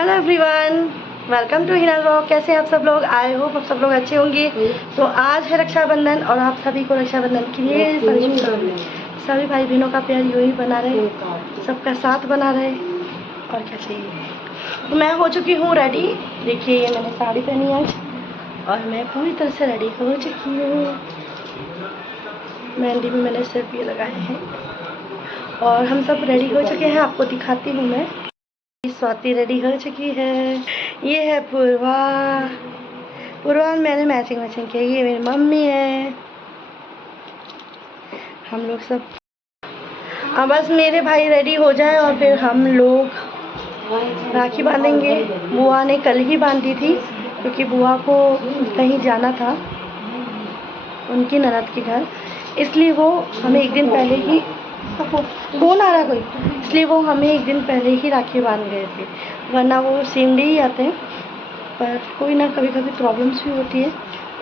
Hello everyone, welcome to Hina vlog. कैसे हैं आप सब लोग? आई होप आप सब लोग अच्छे होंगे। तो आज है रक्षाबंधन और आप सभी को रक्षाबंधन की ढेर सारी शुभकामनाएं। सभी भाई बहनों का प्यार यूँ ही बना रहे, सबका साथ बना रहे, और क्या चाहिए। तो मैं हो चुकी हूँ रेडी। देखिए, ये मैंने साड़ी पहनी आज और मैं पूरी तरह से रेडी हो चुकी हूँ। मेहंदी में मैंने सिर्फ ये लगाए हैं और हम सब रेडी हो चुके हैं। आपको दिखाती हूँ मैं। स्वाति रेडी हो चुकी है। ये है पूर्वा। पूर्वा मैंने मैचिंग किया। ये मेरी मम्मी है। हम लोग सब बस मेरे भाई रेडी हो जाए और फिर हम लोग राखी बांधेंगे। बुआ ने कल ही बांधी थी क्योंकि बुआ को कहीं जाना था उनकी ननद के घर, इसलिए वो हमें एक दिन पहले ही फोन आ रहा कोई, इसलिए वो हमें एक दिन पहले ही राखी बांध गए थे, वरना वो सेम डे ही आते हैं। पर कोई ना, कभी कभी प्रॉब्लम्स भी होती है।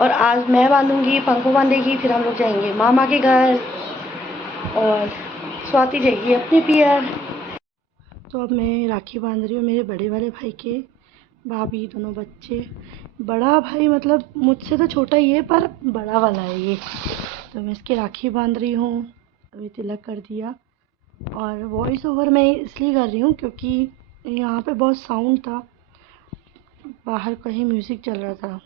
और आज मैं बांधूंगी, पंखो बांधेगी, फिर हम लोग जाएंगे मामा के घर और स्वाति जाएगी अपने पियर। तो अब मैं राखी बांध रही हूँ मेरे बड़े वाले भाई के, भाभी, दोनों बच्चे। बड़ा भाई मतलब मुझसे तो छोटा ही है पर बड़ा वाला है ये। तो मैं इसकी राखी बांध रही हूँ। अभी तिलक कर दिया। और वॉइस ओवर मैं इसलिए कर रही हूँ क्योंकि यहाँ पे बहुत साउंड था, बाहर कहीं म्यूज़िक चल रहा था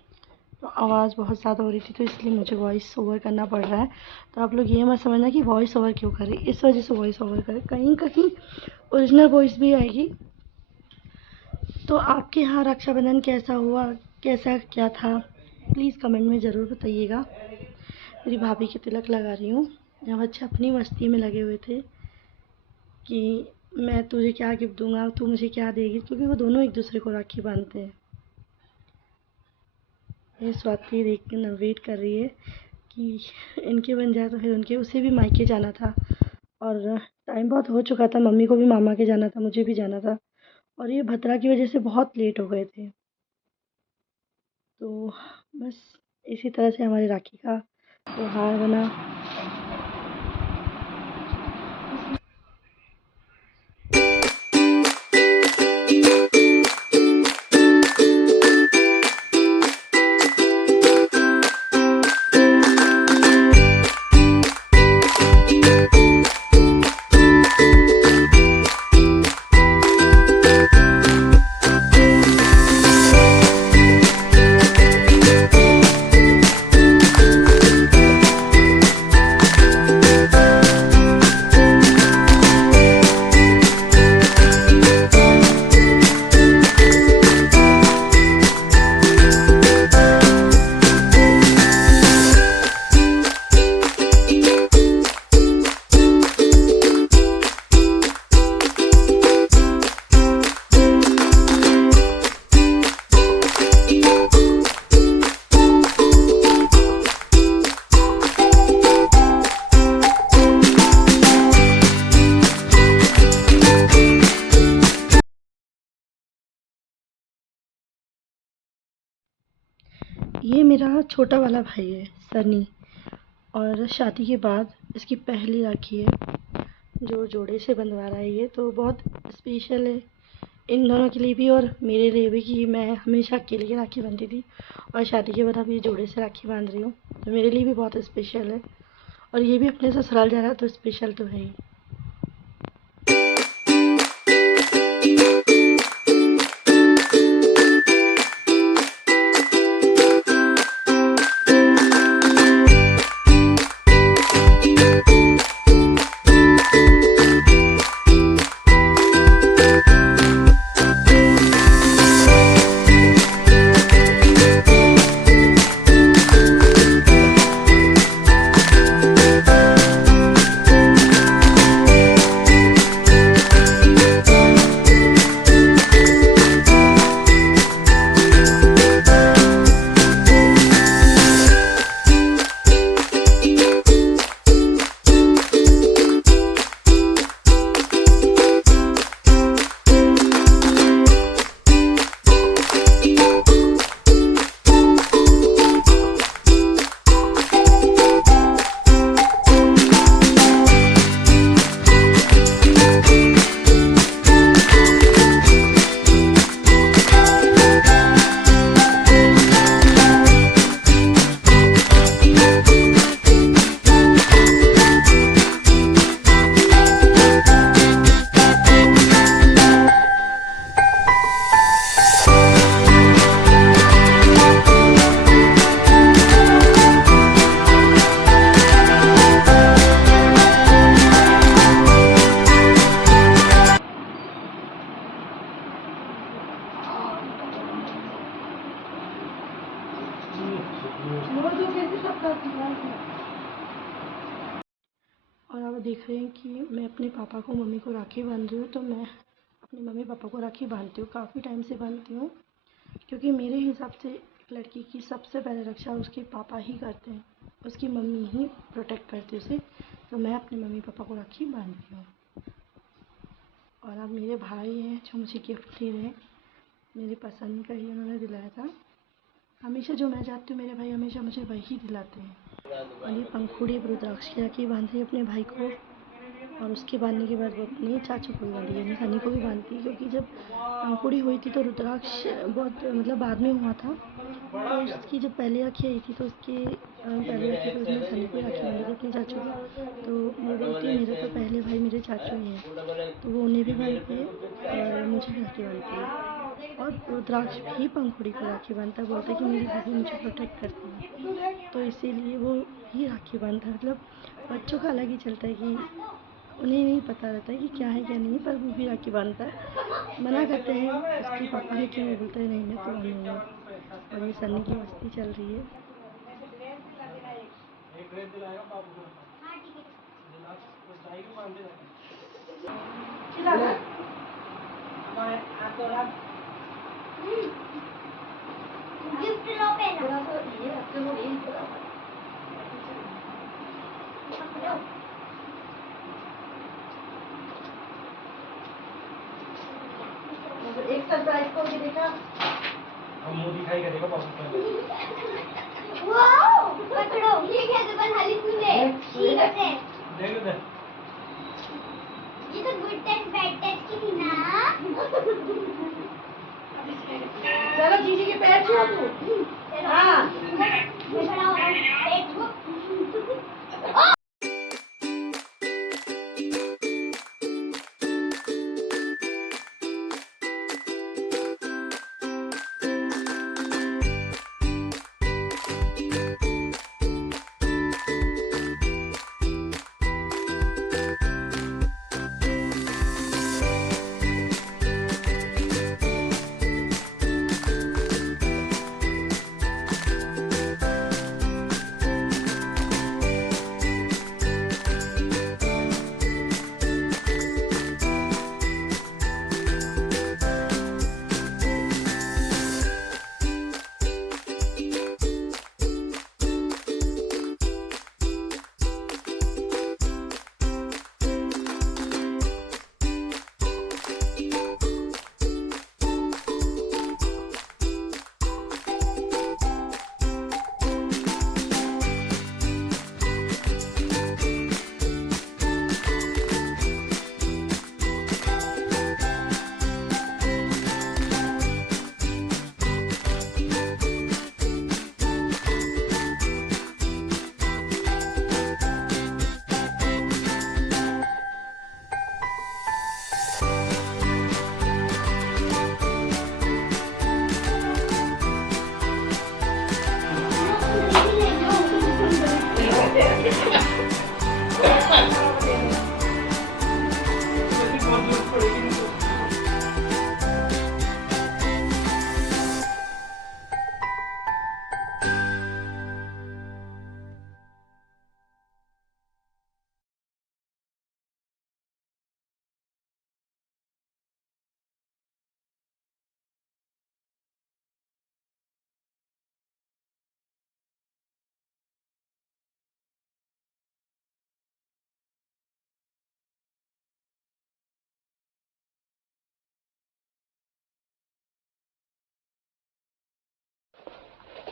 तो आवाज़ बहुत ज़्यादा हो रही थी, तो इसलिए मुझे वॉइस ओवर करना पड़ रहा है। तो आप लोग ये मत समझना कि वॉइस ओवर क्यों कर रही, इस वजह से वॉइस ओवर करें। कहीं कहीं ओरिजिनल वॉइस भी आएगी। तो आपके यहाँ रक्षाबंधन कैसा हुआ, कैसा क्या था, प्लीज़ कमेंट में ज़रूर बताइएगा। मेरी भाभी के तिलक लगा रही हूँ। यहाँ बच्चे अपनी मस्ती में लगे हुए थे कि मैं तुझे क्या गिफ्ट दूंगा, तू मुझे क्या देगी, क्योंकि वो दोनों एक दूसरे को राखी बांधते हैं। ये स्वाति देख के वेट कर रही है कि इनके बन जाए तो फिर उनके, उसे भी मायके जाना था और टाइम बहुत हो चुका था। मम्मी को भी मामा के जाना था, मुझे भी जाना था और ये भद्रा की वजह से बहुत लेट हो गए थे। तो बस इसी तरह से हमारी राखी का त्योहार बना। ये मेरा छोटा वाला भाई है सनी, और शादी के बाद इसकी पहली राखी है जो जोड़े से बंधवा रहा है। ये तो बहुत स्पेशल है इन दोनों के लिए भी और मेरे लिए भी कि मैं हमेशा अकेले की राखी बांधती थी और शादी के बाद अब ये जोड़े से राखी बांध रही हूँ, तो मेरे लिए भी बहुत स्पेशल है। और ये भी अपने ससुराल जा रहा है तो स्पेशल तो है ही। और आप देख रहे हैं कि मैं अपने पापा को मम्मी को राखी बांध रही हूँ। तो मैं अपने मम्मी पापा को राखी बांधती हूँ, काफ़ी टाइम से बांधती हूँ, क्योंकि मेरे हिसाब से एक लड़की की सबसे पहले रक्षा उसके पापा ही करते हैं, उसकी मम्मी ही प्रोटेक्ट करती है उसे। तो मैं अपने मम्मी पापा को राखी बांधती हूँ। और अब मेरे भाई हैं जो मुझे गिफ्ट दे रहे हैं, मेरी पसंद का ही उन्होंने दिलाया था। हमेशा जो मैं चाहती हूँ मेरे भाई हमेशा मुझे वही दिलाते हैं। और ये पंखुड़ी रुद्राक्ष की राखी बांध रही है अपने भाई को, और उसके बांधने के बाद वो अपने चाचू को भी बांधी, यानी सनी को भी बांधती है। क्योंकि जब पंखुड़ी हुई थी तो रुद्राक्ष बहुत मतलब बाद में हुआ था। तो उसकी जब पहली राखी आई थी तो उसके पहली राखी पर उसने सनी को राखी बांधी थी अपने चाचू को। तो वो बोलती है मेरे तो पहले भाई मेरे चाचू ही हैं, तो वो उन्हें भी बांधती है और मुझे भी राखी बांधती है। और रुद्राक्ष भी पंखुड़ी को राखी बांधता है, बोलता है कि मेरी दीदी मुझे प्रोटेक्ट करती है, तो इसीलिए वो ही राखी बांधता है। मतलब बच्चों का अलग ही चलता है कि उन्हें नहीं पता रहता है कि क्या है क्या नहीं, पर वो भी राखी बांधता है। मना करते हैं उसके पापा, लेकिन वो बोलते हैं नहीं मैं तो बांधूंगा। और ये सन्नी की मस्ती चल रही है। एक सरप्राइज को भी देखा, हम मुंह दिखाई करेगा पापा को। वाओ पकड़ो, ये क्या दुकान खाली सुने ठीक है देख ले, ये तो गुड टच बैड टच की थी ना। चलो जीजी के पैर छुओ तू। हाँ मैं खड़ा हो पेट छू।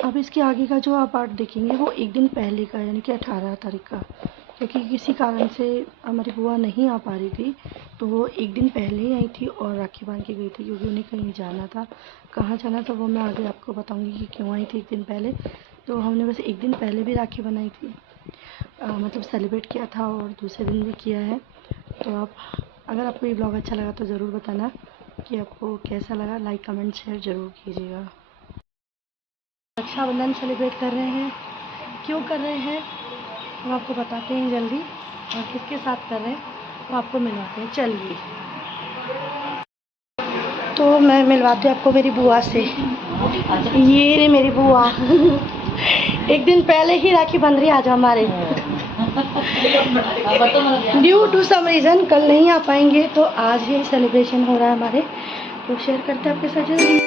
अब इसके आगे का जो आप पार्ट देखेंगे वो एक दिन पहले का, यानी कि 18 तारीख का। क्योंकि किसी कारण से हमारी बुआ नहीं आ पा रही थी, तो वो एक दिन पहले ही आई थी और राखी बांध के गई थी, क्योंकि उन्हें कहीं जाना था। कहाँ जाना था वो मैं आगे आपको बताऊंगी कि क्यों आई थी एक दिन पहले। तो हमने बस एक दिन पहले भी राखी बनाई थी, मतलब सेलिब्रेट किया था, और दूसरे दिन भी किया है। तो आप अगर आपको ये ब्लॉग अच्छा लगा तो ज़रूर बताना कि आपको कैसा लगा। लाइक कमेंट शेयर ज़रूर कीजिएगा। रक्षाबंधन सेलिब्रेट कर रहे हैं, क्यों कर रहे हैं हम आपको बताते हैं जल्दी, और किसके साथ कर रहे हैं वो आपको मिलवाते हैं। चलिए, तो मैं मिलवाती हूँ आपको मेरी बुआ से। ये रे मेरी बुआ। एक दिन पहले ही राखी बंध रही आज हमारे। ड्यू टू सम रीज़न कल नहीं आ पाएंगे, तो आज ही सेलिब्रेशन हो रहा है हमारे, तो शेयर करते हैं आपके साथ जल्दी।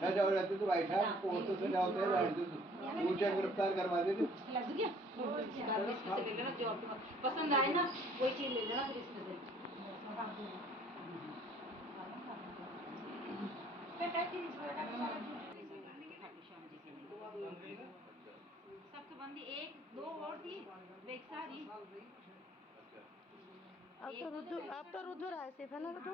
सजाओ रहते तो बैठा कोर्ट तो सजाओते हैं बैठ ऊंचा गिरफ्तार करवा देते। पसंद आए ना वही चीज ले लेना, फिर इसमें से सबके बंदी एक दो और थी एक सारी। अब तो रुद्र है सिर्फ, है ना रुद्र?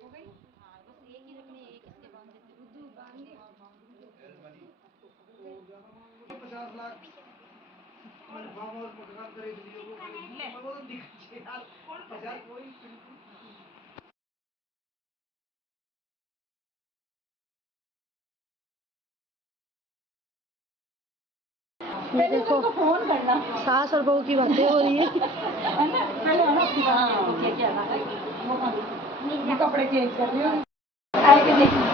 हो गई। हाँ बस एक ही रखनी है, एक इसके बाद रुद्र बांधने 50 लाख फार्म हाउस मकान खरीद लियो वो दिखे यार 50 कोई ये देखो फोन करना सास और बहू की बातें हो रही है। कपड़े चेंज कर रही हूँ।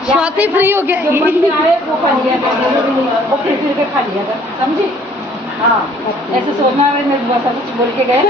स्वाति फ्री हो गया आए वो खा लिया था, वो फिर के खा लिया था, समझी? हाँ ऐसे सोचना है, मैं बहुत कुछ बोल के गए।